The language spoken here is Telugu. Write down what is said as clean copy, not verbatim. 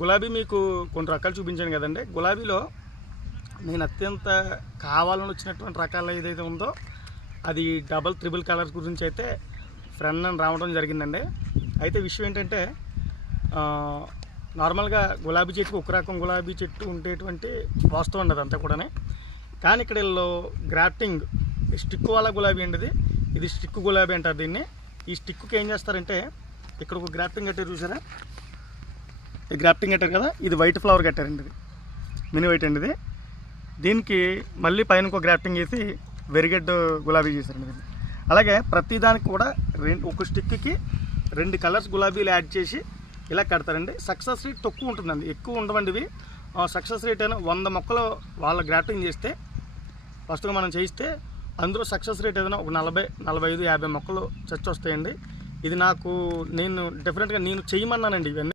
గులాబీ మీకు కొన్ని రకాలు చూపించాను కదండి. గులాబీలో నేను అత్యంత కావాలని వచ్చినటువంటి రకాలు ఏదైతే ఉందో అది డబల్ త్రిబుల్ కలర్స్ గురించి అయితే ఫ్రెండ్ అని రావడం జరిగిందండి. అయితే విషయం ఏంటంటే నార్మల్గా గులాబీ చెట్టుకు ఒక రకం గులాబీ చెట్టు ఉండేటువంటి వాస్తవం ఉండదు అంతా కూడా. కానీ ఇక్కడ వీళ్ళు గ్రాఫ్టింగ్ స్టిక్ వాళ్ళ గులాబీ అండి. ఇది స్టిక్ గులాబీ అంటారు దీన్ని. ఈ స్టిక్కి ఏం చేస్తారంటే ఇక్కడ ఒక గ్రాఫ్టింగ్ కట్టారు చూసారా, ఈ గ్రాఫ్టింగ్ కట్టారు కదా, ఇది వైట్ ఫ్లవర్ కట్టారండి. ఇది మినీ వైట్ అండి. ఇది దీనికి మళ్ళీ పైన ఒక గ్రాఫ్టింగ్ వేసి వెరిగెడ్ గులాబీ చేశారండి దీన్ని. అలాగే ప్రతి దానికి కూడా ఒక స్టిక్కి 2 కలర్స్ గులాబీలు యాడ్ చేసి ఇలా కడతారండి. సక్సెస్ రేట్ తక్కువ ఉంటుందండి, ఎక్కువ ఉండవండి ఇవి. సక్సెస్ రేట్ అయినా 100 మొక్కలు వాళ్ళ గ్రాఫ్టింగ్ చేస్తే ఫస్ట్గా మనం చేయిస్తే అందులో సక్సెస్ రేట్ ఏదైనా ఒక 40, 45, 50 మొక్కలు చచ్చి వస్తాయండి. ఇది నేను డిఫరెంట్గా నేను చేయమన్నానండి ఇవన్నీ.